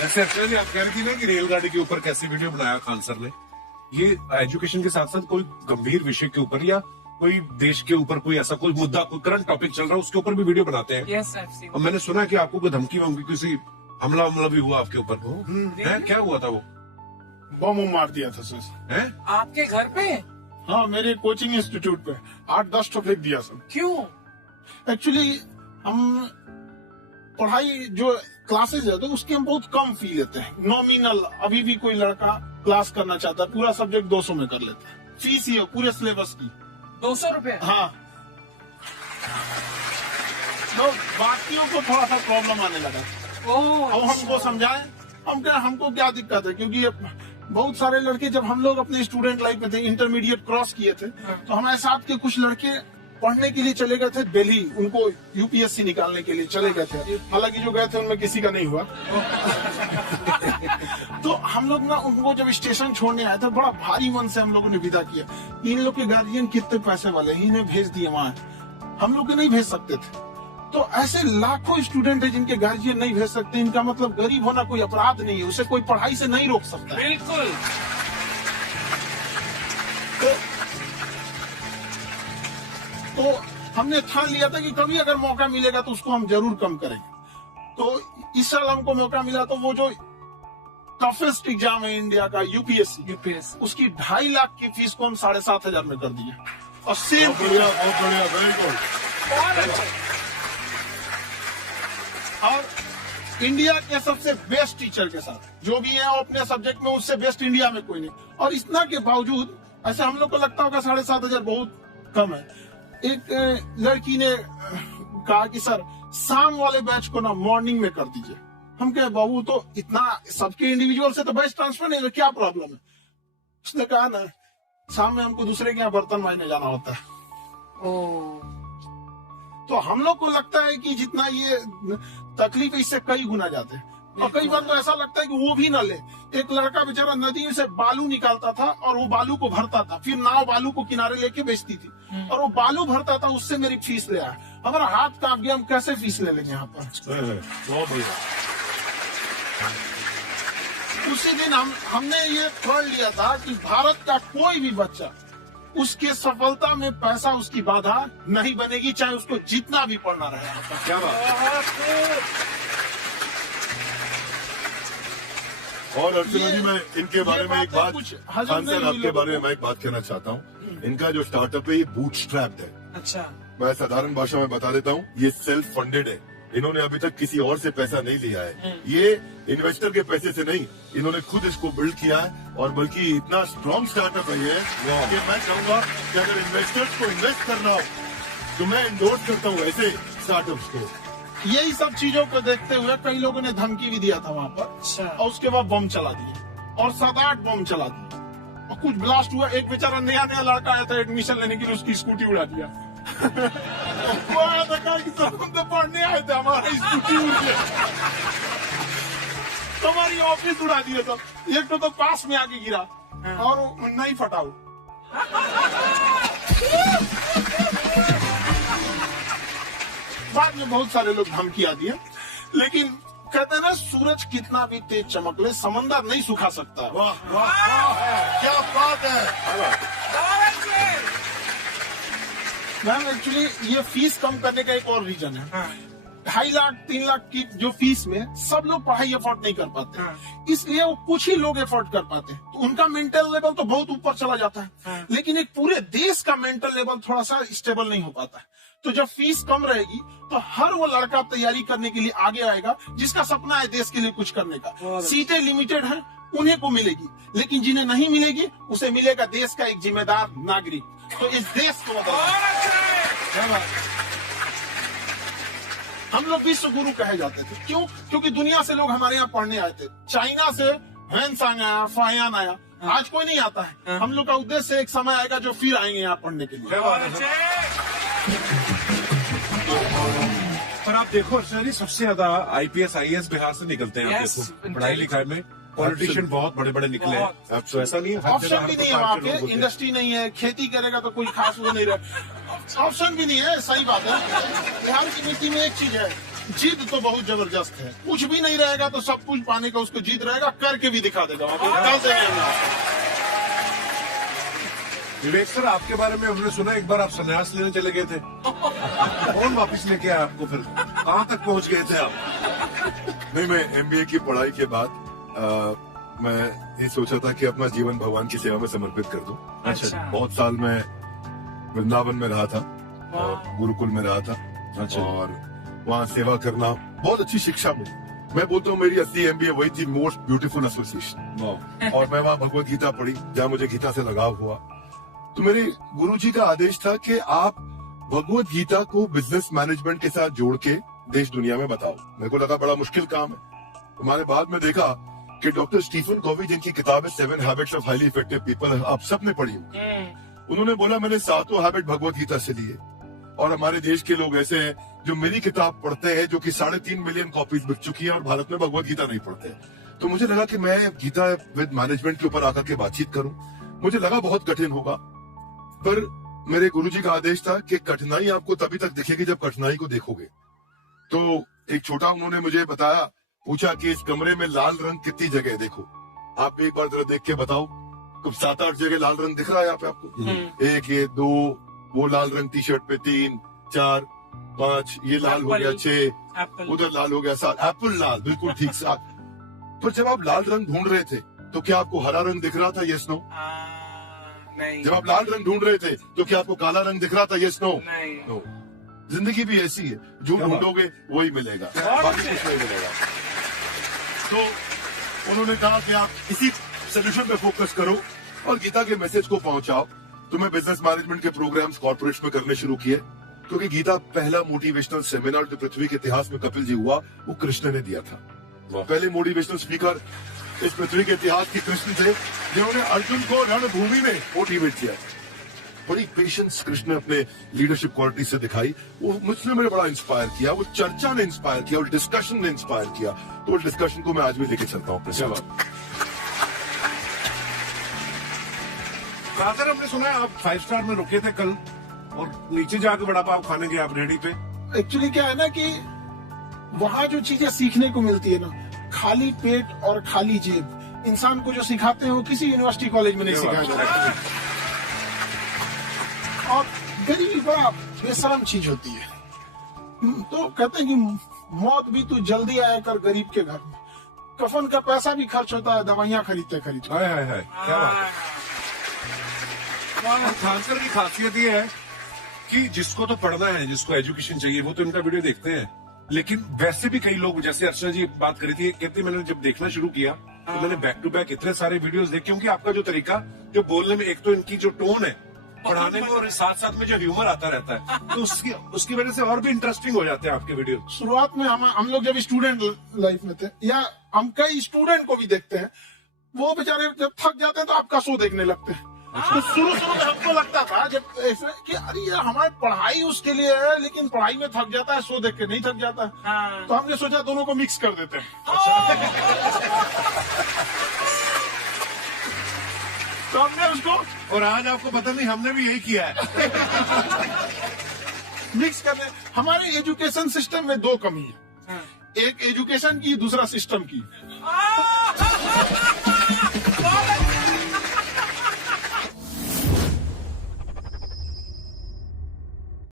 जैसे अर्चना जी आप कह रही थी ना कि रेलगाड़ी के ऊपर कैसे वीडियो बनाया खान सर ने, ये एजुकेशन के साथ साथ कोई गंभीर विषय के ऊपर या कोई देश के ऊपर कोई ऐसा कोई मुद्दा, कोई करंट टॉपिक चल रहा है उसके ऊपर भी वीडियो बनाते हैं। Yes, I've seen. और मैंने सुना कि आपको कोई धमकी वमकी, किसी हमला भी हुआ आपके ऊपर है? क्या हुआ था वो? बम मार दिया था सर। है आपके घर पे? हाँ, मेरे कोचिंग इंस्टीट्यूट पे 8-10 तो फेंक दिया सर। क्यों? एक्चुअली हम पढ़ाई जो क्लासेज है तो उसके हम बहुत कम फी लेते हैं। नॉमिनल अभी भी कोई लड़का क्लास करना चाहता है, पूरा सब्जेक्ट 200 में कर लेता है। फीस ही है पूरे सिलेबस की 200 रुपए? हाँ। तो बाकियों को थोड़ा सा प्रॉब्लम आने लगा। अब हमको समझाएं, हमको क्या दिक्कत है, क्योंकि ये बहुत सारे लड़के जब हम लोग अपने स्टूडेंट लाइफ में थे, इंटरमीडिएट क्रॉस किए थे, तो हमारे साथ के कुछ लड़के पढ़ने के लिए चले गए थे दिल्ली, उनको यूपीएससी निकालने के लिए चले गए थे। हालांकि जो गए थे उनमें किसी का नहीं हुआ। तो हम लोग ना उनको जब स्टेशन छोड़ने आए थे, बड़ा भारी मन से हम लोगों ने विदा किया। इन लोग के गार्जियन कितने पैसे वाले हैं, इन्हें भेज दिए वहाँ, हम लोग नहीं भेज सकते थे। तो ऐसे लाखों स्टूडेंट है जिनके गार्जियन नहीं भेज सकते। इनका मतलब गरीब होना कोई अपराध नहीं है, उसे कोई पढ़ाई से नहीं रोक सकता। बिल्कुल। तो हमने ठान लिया था कि कभी अगर मौका मिलेगा तो उसको हम जरूर कम करेंगे। तो इस साल हमको मौका मिला, तो वो जो टफेस्ट एग्जाम है इंडिया का, यूपीएससी, उसकी 2.5 लाख की फीस को हम 7,500 में कर दिए। और सेम बढ़िया, बहुत बढ़िया, वेरी गुड। और इंडिया के सबसे बेस्ट टीचर के साथ जो भी है वो अपने सब्जेक्ट में उससे बेस्ट इंडिया में कोई नहीं। और इतना के बावजूद ऐसे हम लोग को लगता होगा 7,500 बहुत कम है। एक लड़की ने कहा कि सर शाम वाले बैच को ना मॉर्निंग में कर दीजिए। हम कहे बाबू तो इतना सबके इंडिविजुअल से तो बैच ट्रांसफर नहीं, क्या प्रॉब्लम है? उसने कहा ना शाम में हमको दूसरे के यहाँ बर्तन मांजने जाना होता है। तो हम लोग को लगता है कि जितना ये तकलीफ इससे कई गुना जाते हैं। और कई बार तो ऐसा लगता है कि वो भी न ले। एक लड़का बेचारा नदी से बालू निकालता था और वो बालू को भरता था, फिर नाव बालू को किनारे लेके बेचती थी, और वो बालू भरता था, उससे मेरी फीस ले आया। हमारा हाथ कांप गया, हम कैसे फीस ले लेंगे यहाँ पर? बहुत बढ़िया। उसी दिन हमने ये प्रण लिया था कि भारत का कोई भी बच्चा उसके सफलता में पैसा उसकी बाधा नहीं बनेगी, चाहे उसको जितना भी पढ़ना रहे। क्या बात। और अर्चना जी, मैं इनके बारे में एक बात, खान सर आपके बारे में मैं एक बात कहना चाहता हूँ। इनका जो स्टार्टअप है ये बूटस्ट्रैप्ड है। अच्छा। मैं साधारण भाषा में बता देता हूँ, ये सेल्फ फंडेड है। इन्होंने अभी तक किसी और से पैसा नहीं लिया है। ये इन्वेस्टर के पैसे से नहीं, इन्होंने खुद इसको बिल्ड किया है। और बल्कि इतना स्ट्रॉन्ग स्टार्टअप है ये कि मैं चाहूंगा कि अगर इन्वेस्टर्स को इन्वेस्ट करना हो तो मैं इंडोर्स करता हूँ ऐसे स्टार्टअप्स को। यही सब चीजों को देखते हुए कई लोगों ने धमकी भी दिया था वहाँ पर। अच्छा। और उसके बाद बम चला दिए, और 7-8 बम चला दिए, और कुछ ब्लास्ट हुआ। एक बेचारा नया लड़का आया था एडमिशन लेने के लिए, उसकी स्कूटी उड़ा दिया। वो आया था कहा कि सर हम तो पढ़ने आए थे, हमारी स्कूटी उड़ गई, हमारी ऑफिस उड़ा दिया था। एक तो पास में आके गिरा और नहीं फटा वो। बाद में बहुत सारे लोग धमकियां दिए, लेकिन कहते हैं ना सूरज कितना भी तेज चमक ले समंदर नहीं सुखा सकता। वाह वाह वाह, क्या बात है। मैम एक्चुअली ये फीस कम करने का एक और रीजन है। 2.5 लाख 3 लाख की जो फीस में सब लोग पढ़ाई अफोर्ड नहीं कर पाते, इसलिए वो कुछ ही लोग अफोर्ड कर पाते हैं। तो उनका मेंटल लेवल तो बहुत ऊपर चला जाता है, लेकिन एक पूरे देश का मेंटल लेवल थोड़ा सा स्टेबल नहीं हो पाता है। तो जब फीस कम रहेगी तो हर वो लड़का तैयारी करने के लिए आगे आएगा जिसका सपना है देश के लिए कुछ करने का। सीटें लिमिटेड है, उन्हें को मिलेगी, लेकिन जिन्हें नहीं मिलेगी उसे मिलेगा देश का एक जिम्मेदार नागरिक। तो इस देश को हम लोग विश्व गुरु कहे जाते थे। क्यों? क्योंकि दुनिया से लोग हमारे यहाँ पढ़ने आए थे। चाइना से हैंसांग आया, फायान आया, आज कोई नहीं आता है। हम लोग का उद्देश्य एक समय आएगा जो फिर आएंगे यहाँ पढ़ने के लिए। पर आप देखो अर्चना जी, सबसे ज्यादा IPS IAS बिहार से निकलते हैं। आप देखो पढ़ाई लिखाई में पॉलिटिशियन बहुत बड़े बड़े निकले हैं। अब तो ऐसा नहीं है, ऑप्शन भी नहीं है वहाँ पे, इंडस्ट्री नहीं है, खेती करेगा तो कोई खास वो नहीं रहे, ऑप्शन भी नहीं है। सही बात है। बिहार की नीति में एक चीज है जिद तो बहुत जबरदस्त है। कुछ भी नहीं रहेगा तो सब कुछ पाने का उसको जिद रहेगा, करके भी दिखा देगा। कल से विवेक सर, आपके बारे में हमने सुना एक बार आप संन्यास लेने चले गए थे। कौन वापस लेके आया आपको? फिर कहाँ तक पहुँच गए थे आप? नहीं, मैं एमबीए की पढ़ाई के बाद मैं ये सोचा था कि अपना जीवन भगवान की सेवा में समर्पित कर दूं। अच्छा। बहुत साल मैं वृंदावन में रहा था और गुरुकुल में रहा था। अच्छा। और वहाँ सेवा करना बहुत अच्छी शिक्षा मिली। मैं बोलता हूँ मेरी असली एमबीए वही थी, मोस्ट ब्यूटीफुल एसोसिएशन। और मैं वहाँ भगवत गीता पढ़ी, जहाँ मुझे गीता से लगाव हुआ। तो मेरे गुरुजी का आदेश था कि आप भगवत गीता को बिजनेस मैनेजमेंट के साथ जोड़ के देश दुनिया में बताओ। मेरे को लगा बड़ा मुश्किल काम है। हमारे बाद में देखा कि डॉक्टर स्टीफन कोवी, जिनकी किताब है 7 habits of highly effective people, आप सबने पढ़ी होगी। उन्होंने बोला मैंने 7 हैबिट भगवत गीता से लिए। और हमारे देश के लोग ऐसे हैं जो मेरी किताब पढ़ते हैं, जो कि 3.5 मिलियन कॉपीज बिक चुकी है, और भारत में भगवत गीता नहीं पढ़ते। तो मुझे लगा कि मैं गीता विद मैनेजमेंट के ऊपर आकर के बातचीत करूं। मुझे लगा बहुत कठिन होगा, पर मेरे गुरुजी का आदेश था कि कठिनाई आपको तभी तक दिखेगी जब कठिनाई को देखोगे। तो एक छोटा उन्होंने मुझे बताया, पूछा कि इस कमरे में लाल रंग कितनी जगह है, देखो आप एक बार जरा देख के बताओ। तो 7-8 जगह लाल रंग दिख रहा है यहाँ पे आपको। 1, ये 2, वो लाल रंग टी शर्ट पे 3, 4, 5, ये लाल हो गया 6, उधर लाल हो गया 7, एप्पल लाल, बिल्कुल ठीक 7। पर जब आप लाल रंग ढूंढ रहे थे तो क्या आपको हरा रंग दिख रहा था? Yes no. नहीं। जब आप लाल रंग ढूंढ रहे थे तो क्या आपको काला रंग दिख रहा था? Yes no. नहीं। नो। जिंदगी भी ऐसी है, जो ढूंढोगे वही मिलेगा, बाकी कुछ नहीं मिलेगा। तो उन्होंने कहा कि आप इसी सोल्यूशन पे फोकस करो और गीता के मैसेज को पहुंचाओ। तो मैं बिजनेस मैनेजमेंट के प्रोग्राम्स कॉर्पोरेट में करने शुरू किए, क्योंकि गीता पहला मोटिवेशनल सेमिनार जो पृथ्वी के इतिहास में कपिल जी हुआ, वो कृष्ण ने दिया था। पहले मोटिवेशनल स्पीकर इस पृथ्वी के इतिहास के कृष्ण थे, जिन्होंने अर्जुन को रणभूमि में मोटिवेट किया। बड़ी पेशेंस कृष्ण ने अपने लीडरशिप क्वालिटी से दिखाई। वो मुझसे मेरे बड़ा इंस्पायर किया, वो चर्चा ने इंस्पायर किया, वो डिस्कशन ने इंस्पायर किया। तो वो डिस्कशन को मैं आज भी लेके चलता हूँ। खासकर हमने सुना है आप 5 स्टार में रुके थे कल, और नीचे जाके बड़ा पाव खाने गए आप रेडी पे। एक्चुअली क्या है ना कि वहाँ जो चीजें सीखने को मिलती है ना, खाली पेट और खाली जेब इंसान को जो सिखाते हैं वो किसी यूनिवर्सिटी कॉलेज में नहीं सिखाया जाता। और गरीबी बड़ा बेशरम चीज होती है। तो कहते हैं कि मौत भी तू जल्दी आया कर गरीब के घर में। कफन का पैसा भी खर्च होता है, दवाइयाँ खरीदते खरीदते। हाय हाय हाय, क्या बात है। खासकर की खासियत ये है कि जिसको तो पढ़ना है, जिसको एजुकेशन चाहिए, वो तो इनका वीडियो देखते हैं। लेकिन वैसे भी कई लोग, जैसे अर्चना जी बात करी थी, कहती मैंने जब देखना शुरू किया तो मैंने बैक टू बैक इतने सारे वीडियोस देखे, क्योंकि आपका जो तरीका जो बोलने में, एक तो इनकी जो टोन है पढ़ाने में, और साथ साथ में जो ह्यूमर आता रहता है, तो उसकी वजह से और भी इंटरेस्टिंग हो जाते हैं आपके वीडियो। शुरुआत में हम लोग जब स्टूडेंट लाइफ में थे, या हम कई स्टूडेंट को भी देखते हैं, वो बेचारे जब थक जाते हैं तो आपका शो देखने लगते हैं। तो शुरू में हमको लगता था जब ऐसे कि अरे यार हमारी पढ़ाई उसके लिए है, लेकिन पढ़ाई में थक जाता है, शो देख के नहीं थक जाता। तो हमने सोचा दोनों को मिक्स कर देते हैं। तो हमने उसको, और आज आपको पता नहीं, हमने भी यही किया है। मिक्स करने। हमारे एजुकेशन सिस्टम में 2 कमी है, एक एजुकेशन की, दूसरा सिस्टम की।